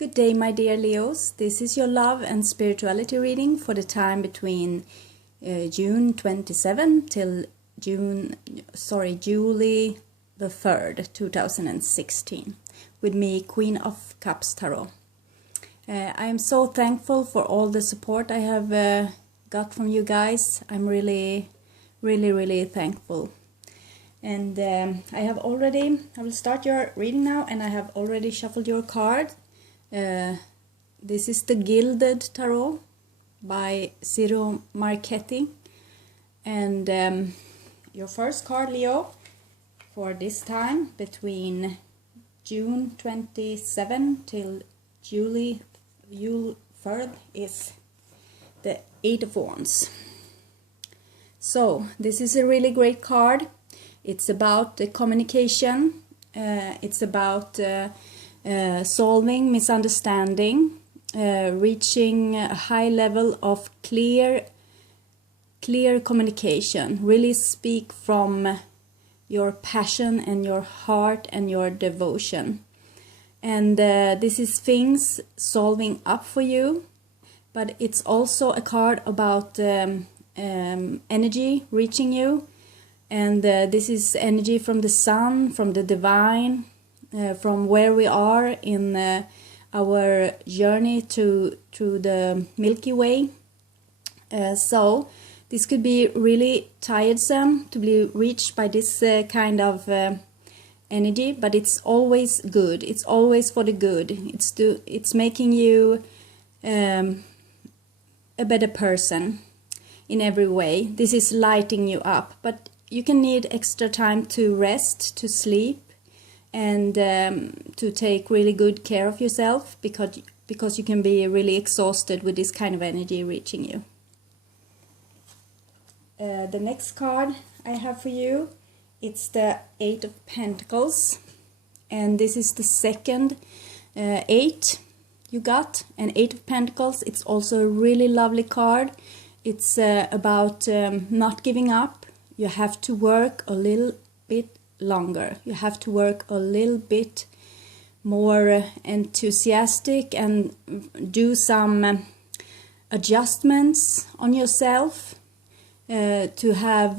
Good day, my dear Leos. This is your love and spirituality reading for the time between June 27 till July the 3rd, 2016, with me, Queen of Cups Tarot. I am so thankful for all the support I have got from you guys. I'm really thankful. And I will start your reading now, and I have already shuffled your card. This is the Gilded Tarot by Ciro Marchetti, and your first card, Leo, for this time between June 27 till July 3rd is the Eight of Wands. So this is a really great card. It's about the communication. It's about solving misunderstanding, reaching a high level of clear communication. Really speak from your passion and your heart and your devotion. And this is things solving up for you, but it's also a card about energy reaching you. And this is energy from the sun, from the divine, from where we are in our journey to the Milky Way. So this could be really tiresome to be reached by this kind of energy, but it's always good. It's always for the good. It's making you a better person in every way. This is lighting you up, but you can need extra time to rest, to sleep, and to take really good care of yourself, because you can be really exhausted with this kind of energy reaching you. The next card I have for you, it's the Eight of Pentacles, and this is the second eight you got. An Eight of Pentacles, it's also a really lovely card. It's about not giving up. You have to work a little bit longer. You have to work a little bit more enthusiastic and do some adjustments on yourself to have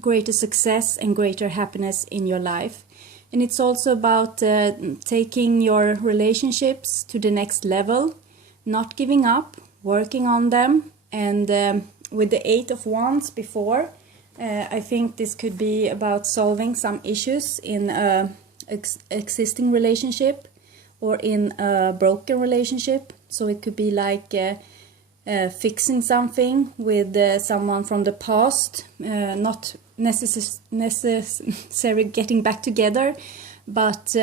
greater success and greater happiness in your life. And it's also about taking your relationships to the next level, not giving up, working on them. And with the Eight of Wands before, I think this could be about solving some issues in an existing relationship or in a broken relationship. So it could be like fixing something with someone from the past, not necessarily getting back together, but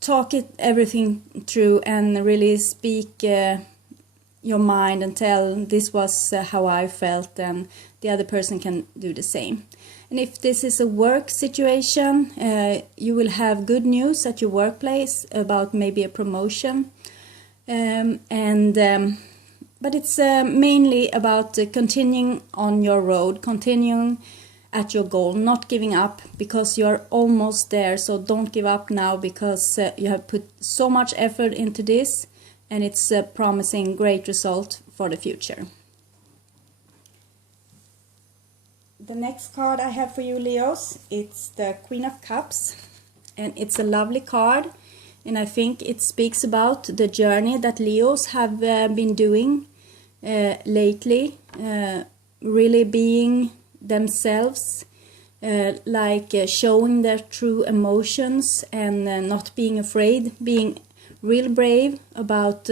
talk everything through and really speak your mind and tell, this was how I felt, and the other person can do the same. And if this is a work situation, you will have good news at your workplace about maybe a promotion, but it's mainly about continuing on your road, continuing at your goal, not giving up, because you're almost there. So don't give up now, because you have put so much effort into this, and it's promising great result for the future. The next card I have for you, Leos, it's the Queen of Cups, and it's a lovely card, and I think it speaks about the journey that Leos have been doing lately, really being themselves, like showing their true emotions and not being afraid, being real brave about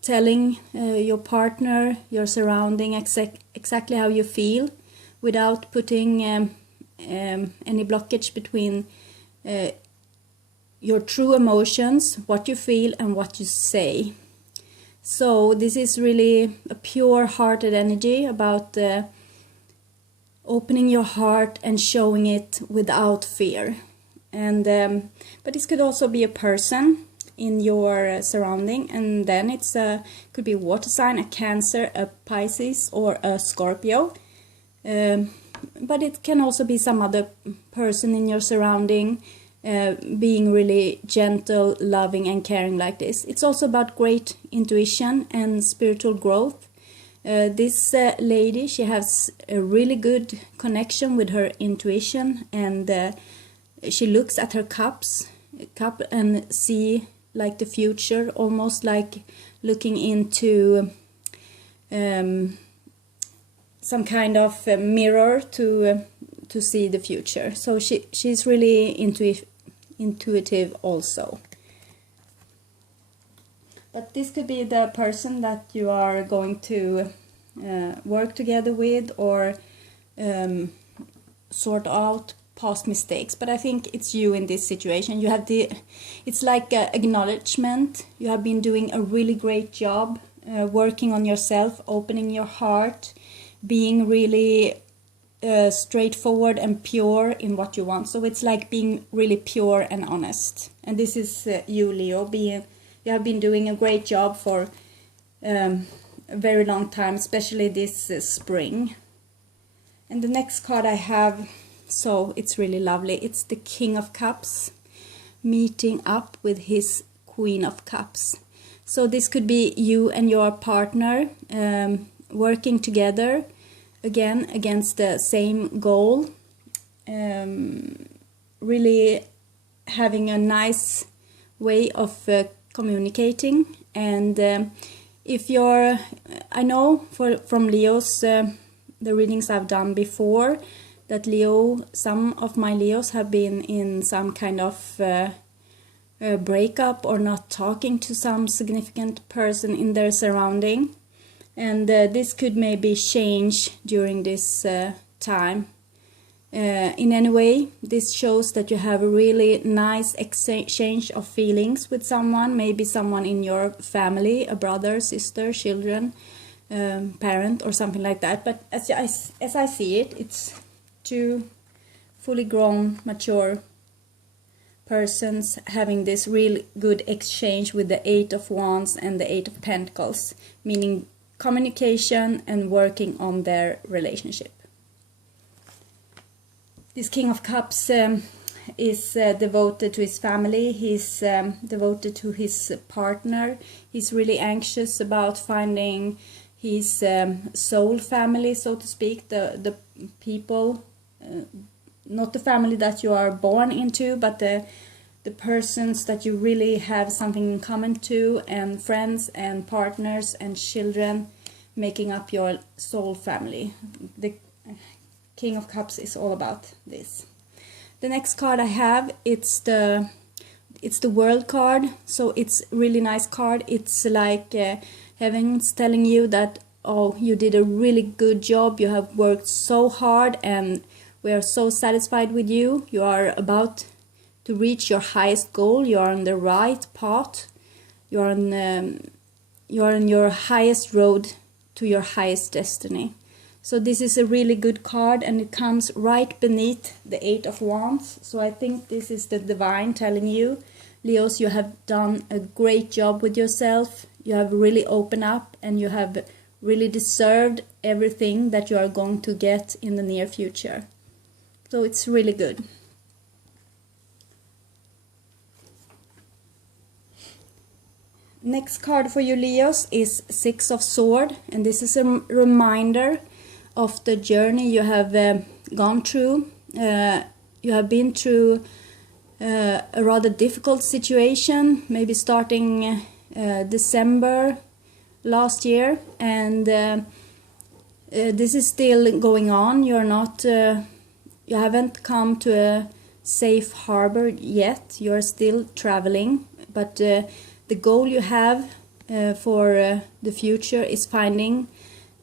telling your partner, your surrounding, exactly how you feel, without putting any blockage between your true emotions, what you feel and what you say. So this is really a pure-hearted energy about opening your heart and showing it without fear. And but this could also be a person in your surrounding, and then it's could be a water sign, a Cancer, a Pisces, or a Scorpio. But it can also be some other person in your surrounding, being really gentle, loving and caring like this. It's also about great intuition and spiritual growth. This lady, she has a really good connection with her intuition, and she looks at her cup and see like the future, almost like looking into some kind of mirror to see the future. So she's really intuitive also. But this could be the person that you are going to work together with, or sort out past mistakes. But I think it's you in this situation. You have it's like an acknowledgement. You have been doing a really great job working on yourself, opening your heart, being really straightforward and pure in what you want. So it's like being really pure and honest. And this is you, Leo. You have been doing a great job for a very long time, especially this spring. And the next card I have, so it's really lovely. It's the King of Cups meeting up with his Queen of Cups. So this could be you and your partner working together, again, against the same goal. Really having a nice way of communicating. And if you're, I know from Leo's, the readings I've done before, that some of my Leos have been in some kind of breakup or not talking to some significant person in their surrounding. And this could maybe change during this time. In any way, this shows that you have a really nice exchange of feelings with someone, maybe someone in your family, a brother, sister, children, parent or something like that. But as I see it, it's two fully grown, mature persons having this really good exchange with the Eight of Wands and the Eight of Pentacles, meaning communication and working on their relationship. This King of Cups is devoted to his family. He's devoted to his partner. He's really anxious about finding his soul family, so to speak, the people, not the family that you are born into, but the persons that you really have something in common to, and friends and partners and children making up your soul family. The King of Cups is all about this. The next card I have, it's the World card. So it's a really nice card. It's like heaven's telling you that, oh, you did a really good job. You have worked so hard and we are so satisfied with you. You are about to reach your highest goal. You are on the right path. You are on your highest road to your highest destiny. So this is a really good card, and it comes right beneath the Eight of Wands. So I think this is the divine telling you, Leos, you have done a great job with yourself. You have really opened up, and you have really deserved everything that you are going to get in the near future. So it's really good. Next card for you, Leos, is Six of Swords, and this is a reminder of the journey you have gone through. You have been through a rather difficult situation, maybe starting December last year, and this is still going on. You haven't come to a safe harbor yet. You are still traveling, but the goal you have for the future is finding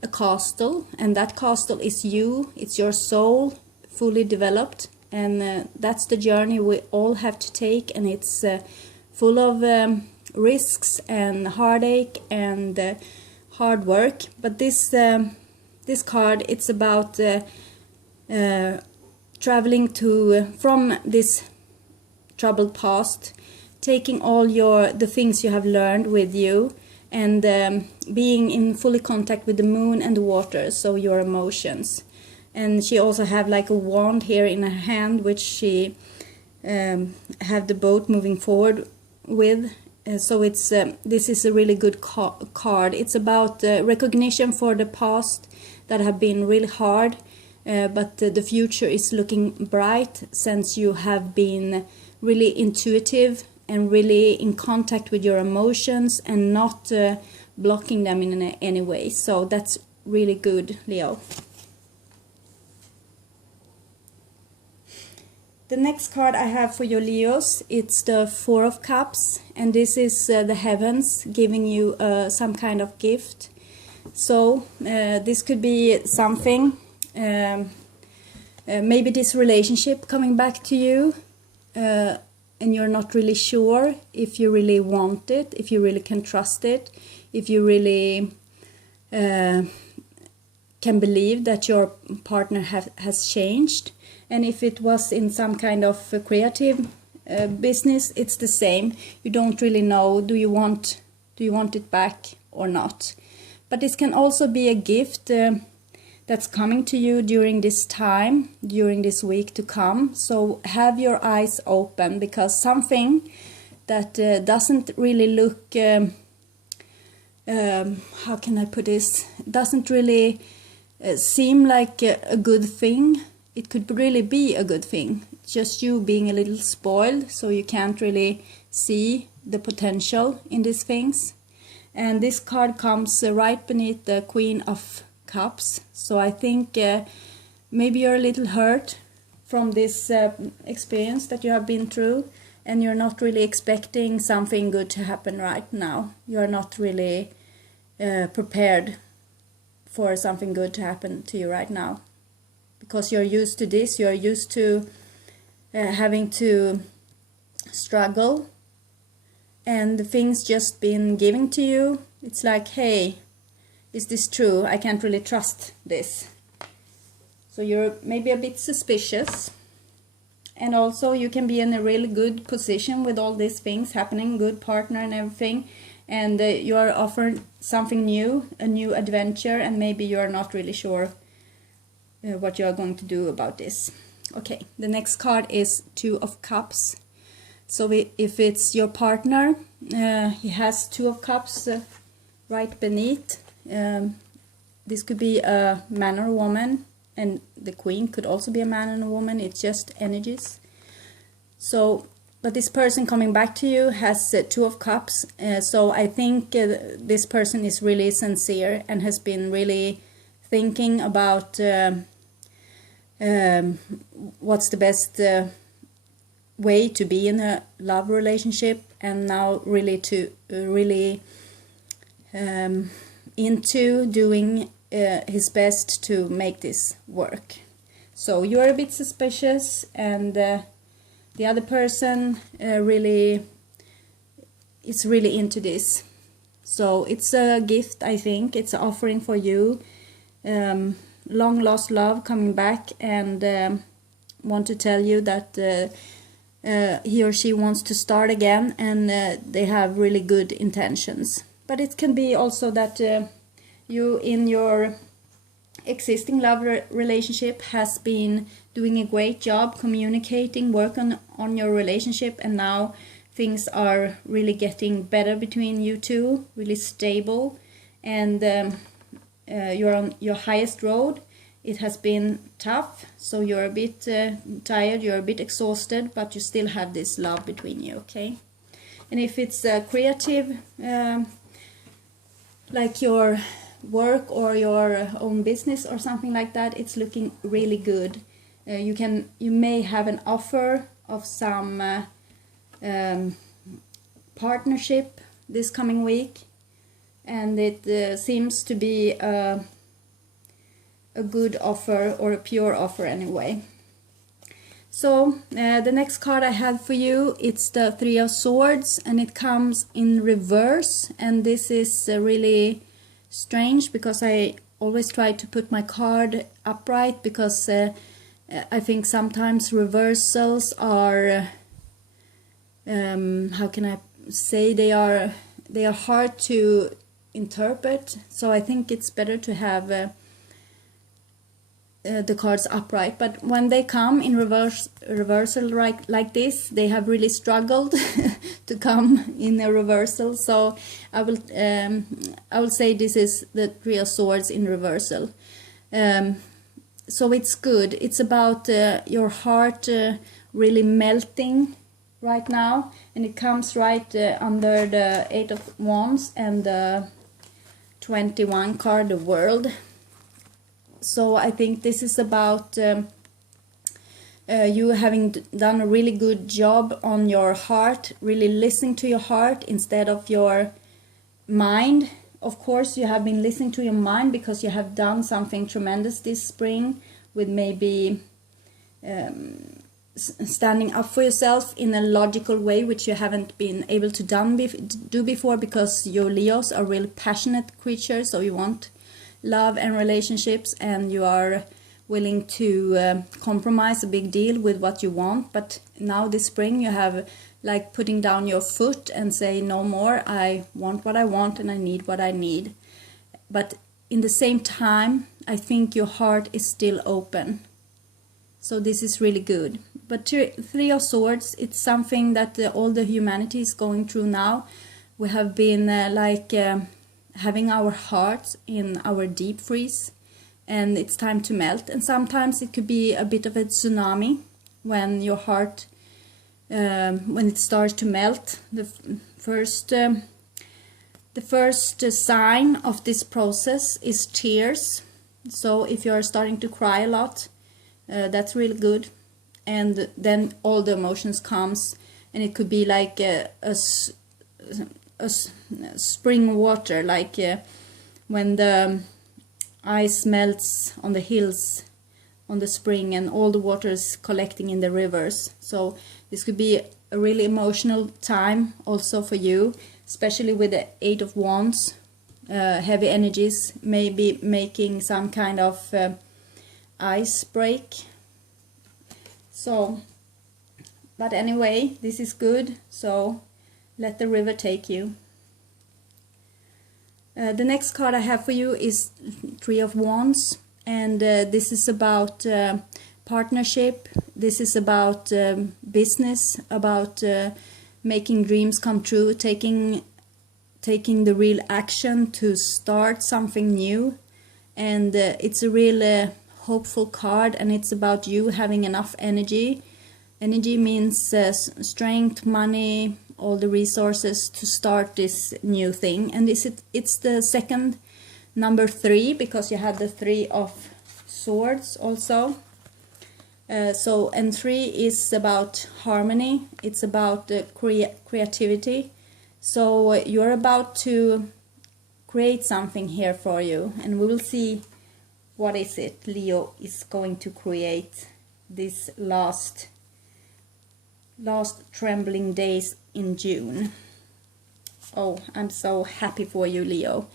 a castle, and that castle is you. It's your soul fully developed, and that's the journey we all have to take, and it's full of risks and heartache and hard work. But this card, it's about traveling from this troubled past, taking all the things you have learned with you, and being in fully contact with the moon and the water, so your emotions. And she also have like a wand here in her hand, which she have the boat moving forward with. So it's this is a really good card. It's about recognition for the past that have been really hard, but the future is looking bright since you have been really intuitive and really in contact with your emotions and not blocking them in any way. So that's really good, Leo. The next card I have for your Leos, it's the Four of Cups, and this is the heavens giving you some kind of gift. So this could be something, maybe this relationship coming back to you, and you're not really sure if you really want it, if you really can trust it, if you really can believe that your partner has changed. And if it was in some kind of creative business, it's the same. You don't really know, do you want it back or not? But this can also be a gift that's coming to you during this time, during this week to come. So have your eyes open, because something that doesn't really look, how can I put this, doesn't really seem like a good thing. It could really be a good thing. It's just you being a little spoiled, so you can't really see the potential in these things. And this card comes right beneath the Queen of Cups. So I think maybe you're a little hurt from this experience that you have been through, and you're not really expecting something good to happen right now. You're not really prepared for something good to happen to you right now. Because you're used to this, you're used to having to struggle, and the things just been given to you. It's like, hey, is this true? I can't really trust this. So you're maybe a bit suspicious, and also you can be in a really good position with all these things happening, good partner and everything, and you are offered something new, a new adventure, and maybe you are not really sure what you are going to do about this. Okay, the next card is Two of Cups. So if it's your partner, he has Two of Cups right beneath. This could be a man or a woman, and the Queen could also be a man and a woman. It's just energies. So, but this person coming back to you has Two of Cups. So I think this person is really sincere and has been really thinking about what's the best way to be in a love relationship, and now really to into doing his best to make this work. So you're a bit suspicious, and the other person really is really into this. So it's a gift, I think. It's an offering for you. Long lost love coming back, and want to tell you that he or she wants to start again, and they have really good intentions. But it can be also that you in your existing love relationship has been doing a great job communicating, working on your relationship, and now things are really getting better between you two, really stable, and you're on your highest road. It has been tough, so you're a bit tired, you're a bit exhausted, but you still have this love between you, okay? And if it's creative, like your work or your own business or something like that, it's looking really good. You may have an offer of some partnership this coming week, and it seems to be a good offer, or a pure offer anyway. So the next card I have for you, it's the Three of Swords, and it comes in reverse, and this is really strange because I always try to put my card upright, because I think sometimes reversals are how can I say, they are hard to interpret. So I think it's better to have the cards upright, but when they come in reversal like this, they have really struggled to come in a reversal. So I will say this is the Three of Swords in reversal. So it's good. It's about your heart really melting right now, and it comes right under the Eight of Wands and the 21 card, the World. So I think this is about you having done a really good job on your heart, really listening to your heart instead of your mind. Of course, you have been listening to your mind because you have done something tremendous this spring with maybe standing up for yourself in a logical way, which you haven't been able to do before, because your Leos are really passionate creatures, so you want love and relationships, and you are willing to compromise a big deal with what you want. But now this spring you have like putting down your foot and say no more. I want what I want and I need what I need. But in the same time, I think your heart is still open. So this is really good. But Three of Swords, it's something that all the humanity is going through now. We have been having our hearts in our deep freeze, and it's time to melt. And sometimes it could be a bit of a tsunami when your heart, when it starts to melt. The first sign of this process is tears. So if you're starting to cry a lot, that's really good. And then all the emotions comes, and it could be like a spring water, like when the ice melts on the hills on the spring and all the water is collecting in the rivers. So this could be a really emotional time also for you, especially with the Eight of Wands, heavy energies, maybe making some kind of ice break. So, but anyway, this is good, so let the river take you. The next card I have for you is Three of Wands, and this is about partnership. This is about business, about making dreams come true, taking the real action to start something new. And it's a real hopeful card, and it's about you having enough energy. Energy means strength, money, all the resources to start this new thing. And it's the second number 3, because you had the Three of Swords also. And 3 is about harmony. It's about creativity. So you're about to create something here for you, and we will see what is it Leo is going to create this last trembling days in June. Oh, I'm so happy for you, Leo.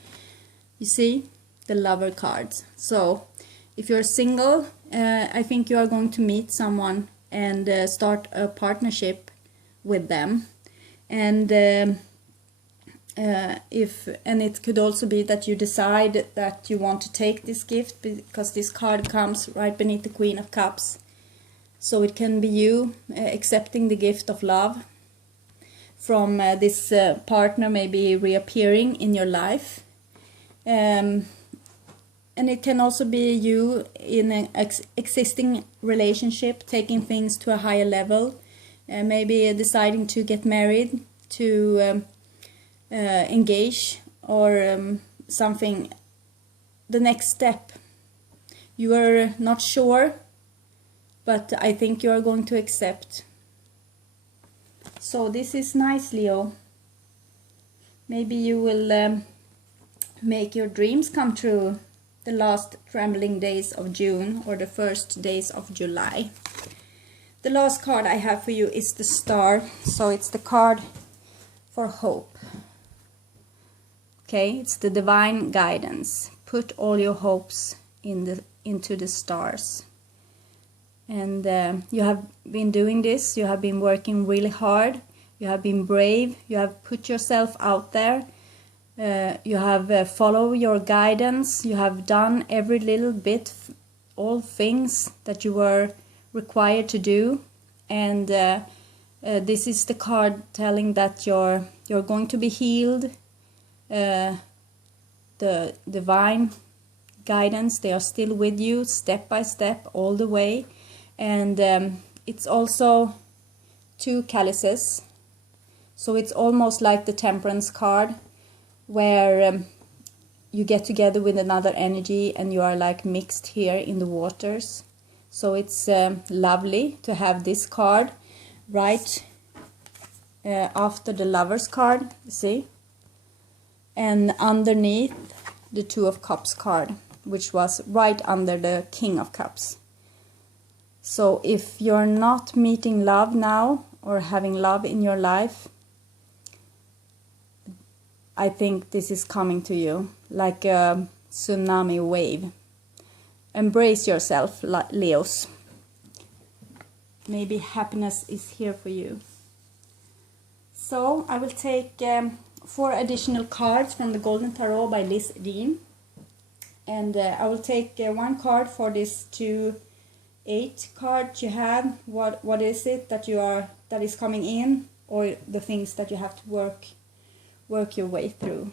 You see the Lover cards. So if you're single, I think you are going to meet someone and start a partnership with them. And it could also be that you decide that you want to take this gift, because this card comes right beneath the Queen of Cups. So it can be you accepting the gift of love from this partner, maybe reappearing in your life. And it can also be you in an existing relationship, taking things to a higher level, maybe deciding to get married, to engage, or something, the next step. You are not sure, but I think you are going to accept. So this is nice, Leo. Maybe you will make your dreams come true the last trembling days of June or the first days of July. The last card I have for you is the Star. So it's the card for hope. Okay, it's the divine guidance. Put all your hopes into the stars. And you have been doing this. You have been working really hard. You have been brave. You have put yourself out there. You have followed your guidance. You have done every little bit all things that you were required to do, and this is the card telling that you're going to be healed. The divine guidance, they are still with you step by step all the way. And it's also 2 chalices, so it's almost like the Temperance card, where you get together with another energy and you are like mixed here in the waters. So it's lovely to have this card right after the Lovers card, you see, and underneath the 2 of Cups card, which was right under the King of Cups. So if you're not meeting love now or having love in your life, I think this is coming to you like a tsunami wave. Embrace yourself, Leos. Maybe happiness is here for you. So I will take 4 additional cards from the Golden Tarot by Liz Dean. And I will take 1 card for this 2-8 card you have. What is it that is coming in, or the things that you have to work your way through.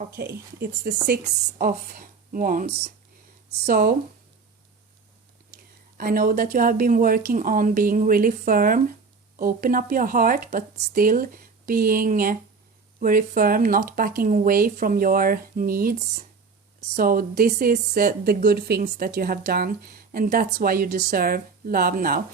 Okay, it's the 6 of Wands. So I know that you have been working on being really firm. Open up your heart, but still being very firm, not backing away from your needs. So this is the good things that you have done, and that's why you deserve love now.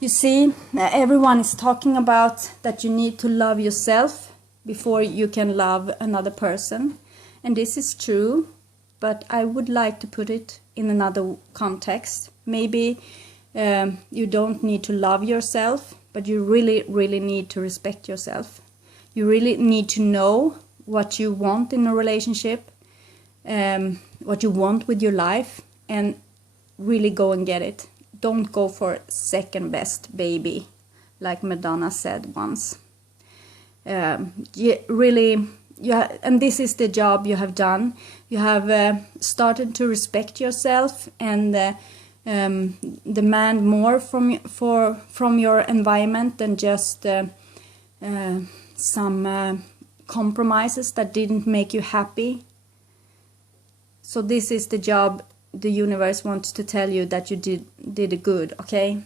You see, everyone is talking about that you need to love yourself before you can love another person. And this is true, but I would like to put it in another context. Maybe you don't need to love yourself, but you really, really need to respect yourself. You really need to know what you want in a relationship, what you want with your life, and really go and get it. Don't go for second best, baby, like Madonna said once. And this is the job you have done. You have started to respect yourself and demand more from your environment than just some compromises that didn't make you happy. So this is the job the universe wants to tell you, that you did a good, okay?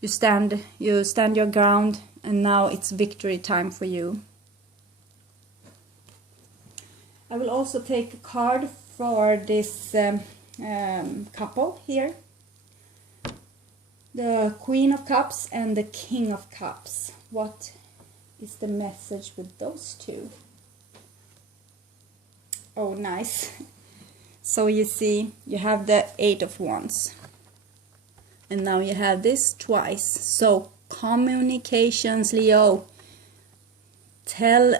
You stand your ground, and now it's victory time for you. I will also take a card for this couple here. The Queen of Cups and the King of Cups. What is the message with those 2? Oh, nice. So you see, you have the 8 of Wands. And now you have this twice. So communications, Leo. Tell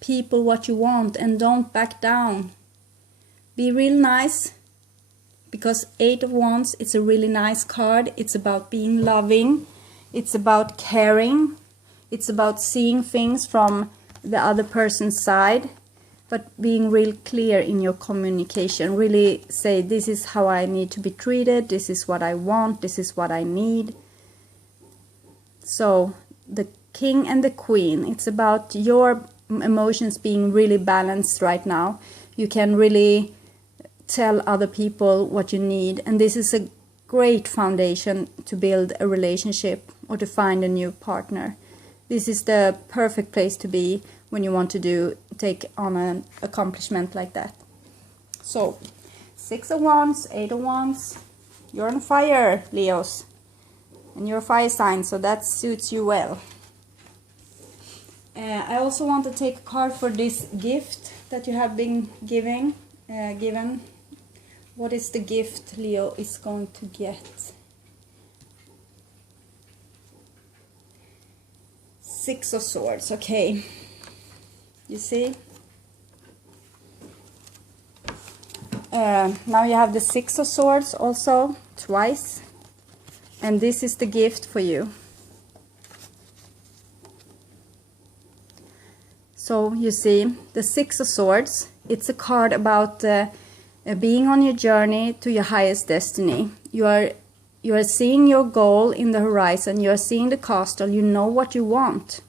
people what you want and don't back down. Be real nice. Because 8 of Wands, it's a really nice card. It's about being loving. It's about caring. It's about seeing things from the other person's side. But being real clear in your communication. Really say, this is how I need to be treated. This is what I want. This is what I need. So the King and the Queen. It's about your emotions being really balanced right now. You can really tell other people what you need. And this is a great foundation to build a relationship or to find a new partner. This is the perfect place to be when you want to take on an accomplishment like that. So 6 of Wands, 8 of Wands. You're on fire, Leos. And you're a fire sign, so that suits you well. I also want to take a card for this gift that you have been given. What is the gift Leo is going to get? 6 of Swords, okay. You see? Now you have the 6 of Swords also, twice. And this is the gift for you. So you see, the 6 of Swords, it's a card about being on your journey to your highest destiny. You are seeing your goal in the horizon. You are seeing the castle. You know what you want.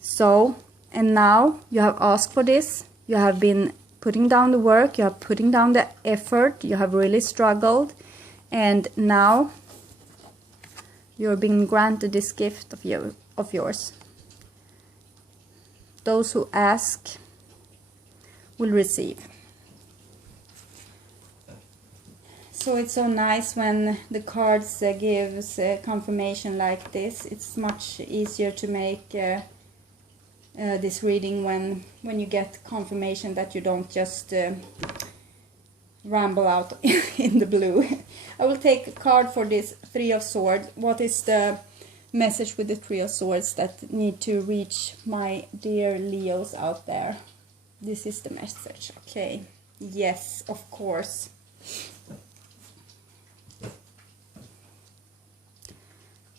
So, and now you have asked for this. You have been putting down the work. You are putting down the effort. You have really struggled. And now you're being granted this gift of yours. Those who ask will receive. So it's so nice when the cards gives confirmation like this. It's much easier to make this reading when you get confirmation that you don't just ramble out in the blue. I will take a card for this Three of Swords. What is the message with the Three of Swords that need to reach my dear Leos out there? This is the message. Okay. Yes, of course.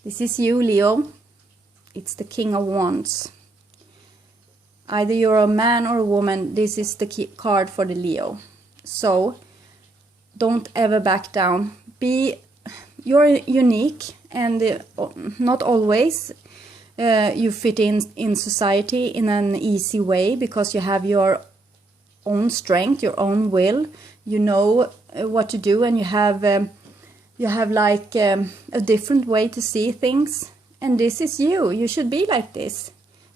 This is you, Leo. It's the King of Wands. Either you're a man or a woman, this is the card for the Leo. So, don't ever back down. You're unique, and not always you fit in society in an easy way, because you have your own strength, your own will. You know what to do, and you have like a different way to see things, and this is you. You should be like this.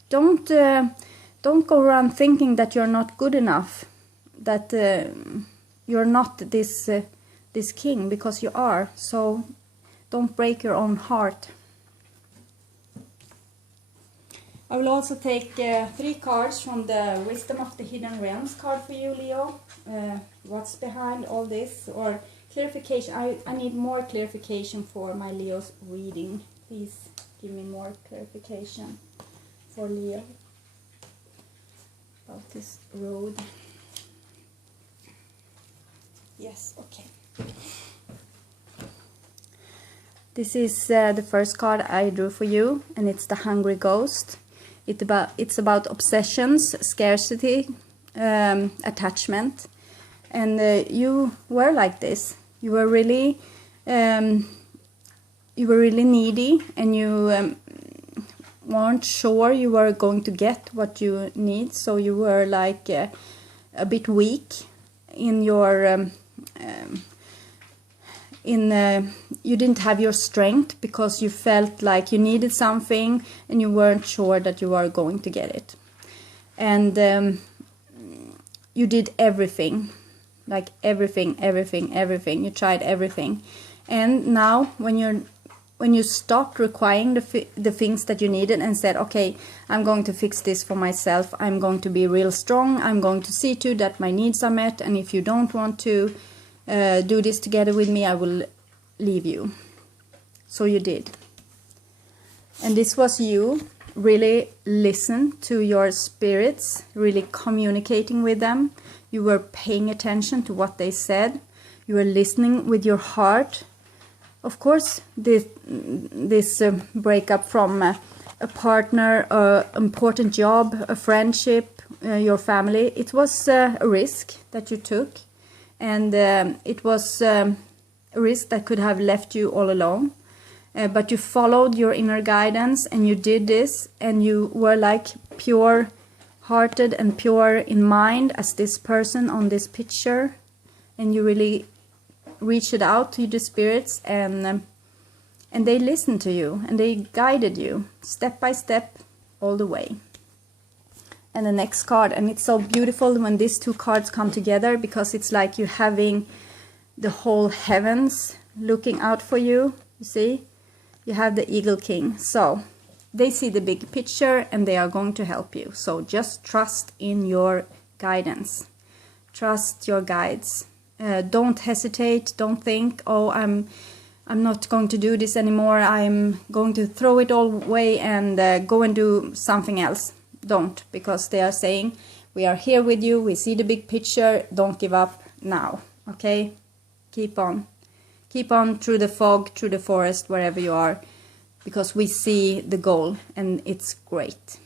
Don't go around thinking that you're not good enough, that you're not this king, because you are. So don't break your own heart. I will also take 3 cards from the Wisdom of the Hidden Realms card for you, Leo. What's behind all this, or clarification. I need more clarification for my Leo's reading. Please give me more clarification for Leo about this road. Yes, okay. This is the first card I drew for you, and it's the Hungry Ghost. It's about obsessions, scarcity, attachment, and you were like this. You were really needy, and you weren't sure you were going to get what you need. So you were like a bit weak in your you didn't have your strength, because you felt like you needed something and you weren't sure that you were going to get it. And you did everything, like everything. You tried everything. And now when you stopped requiring the things that you needed and said, okay, I'm going to fix this for myself. I'm going to be real strong. I'm going to see to that my needs are met. And if you don't want to do this together with me, I will leave you. So you did. And this was you really listen to your spirits, really communicating with them. You were paying attention to what they said. You were listening with your heart. Of course, this breakup from a partner, an important job, a friendship, your family, it was a risk that you took. And it was a risk that could have left you all alone. But you followed your inner guidance, and you did this, and you were like pure-hearted and pure in mind as this person on this picture. And you really reached out to the spirits, and they listened to you, and they guided you step by step all the way. And the next card, and it's so beautiful when these 2 cards come together, because it's like you having the whole heavens looking out for you. You see, you have the Eagle King. So they see the big picture, and they are going to help you. So just trust in your guidance. Trust your guides. Don't hesitate. Don't think, oh, I'm not going to do this anymore. I'm going to throw it all away and go and do something else. Don't, because they are saying, we are here with you. We see the big picture. Don't give up now. Okay? Keep on. Keep on through the fog, through the forest, wherever you are, because we see the goal, and it's great.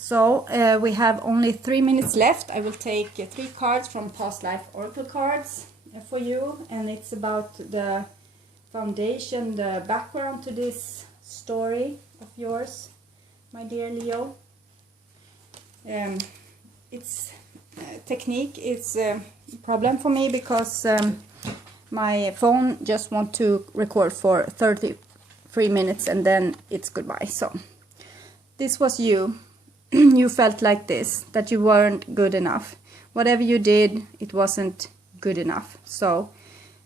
So we have only 3 minutes left. I will take 3 cards from Past Life Oracle cards for you, and it's about the foundation, the background to this story of yours, my dear Leo. It's technique is a problem for me because my phone just wants to record for 33 minutes and then it's goodbye. So this was you. You felt like this, that you weren't good enough. Whatever you did, it wasn't good enough. So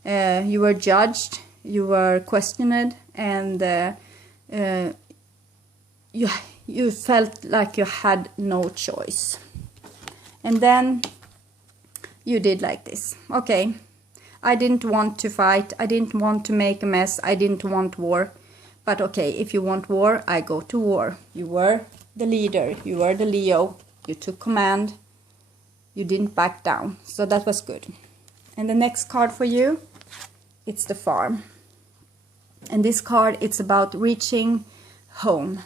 you were judged, you were questioned, and you felt like you had no choice. And then you did like this. Okay, I didn't want to fight, I didn't want to make a mess, I didn't want war. But okay, if you want war, I go to war. You were the leader, you were the Leo, you took command, you didn't back down. So that was good. And the next card for you, it's the Farm. And this card, it's about reaching home.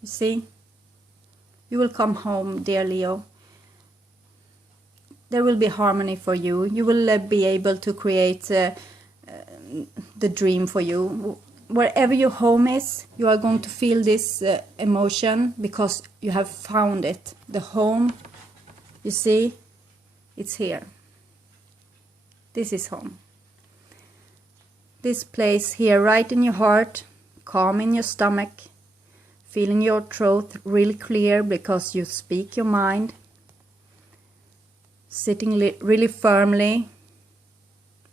You see? You will come home, dear Leo. There will be harmony for you. You will be able to create the dream for you. Wherever your home is, you are going to feel this emotion because you have found it. The home, you see, it's here. This is home. This place here, right in your heart, calm in your stomach, feeling your throat really clear because you speak your mind, sitting really firmly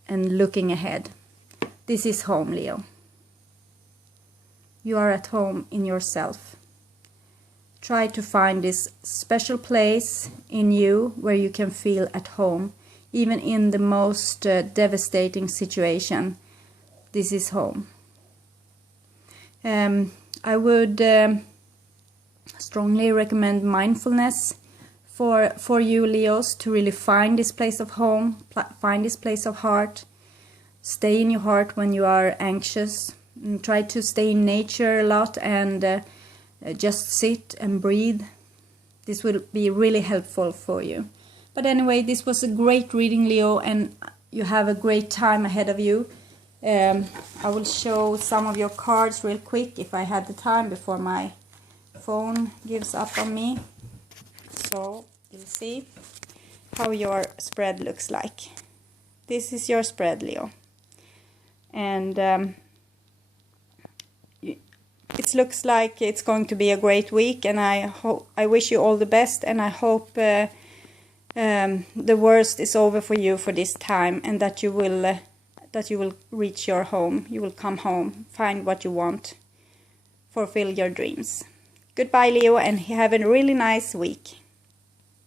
and looking ahead. This is home, Leo. You are at home in yourself. Try to find this special place in you where you can feel at home, even in the most devastating situation. This is home. I would strongly recommend mindfulness for you, Leos, to really find this place of home, find this place of heart. Stay in your heart when you are anxious. And try to stay in nature a lot and just sit and breathe. This will be really helpful for you. But anyway, this was a great reading, Leo, and you have a great time ahead of you. I will show some of your cards real quick if I had the time before my phone gives up on me. So you'll see how your spread looks like. This is your spread, Leo. And it looks like it's going to be a great week, and I wish you all the best, and I hope the worst is over for you for this time, and that you will reach your home. You will come home, find what you want, fulfill your dreams. Goodbye, Leo, and have a really nice week.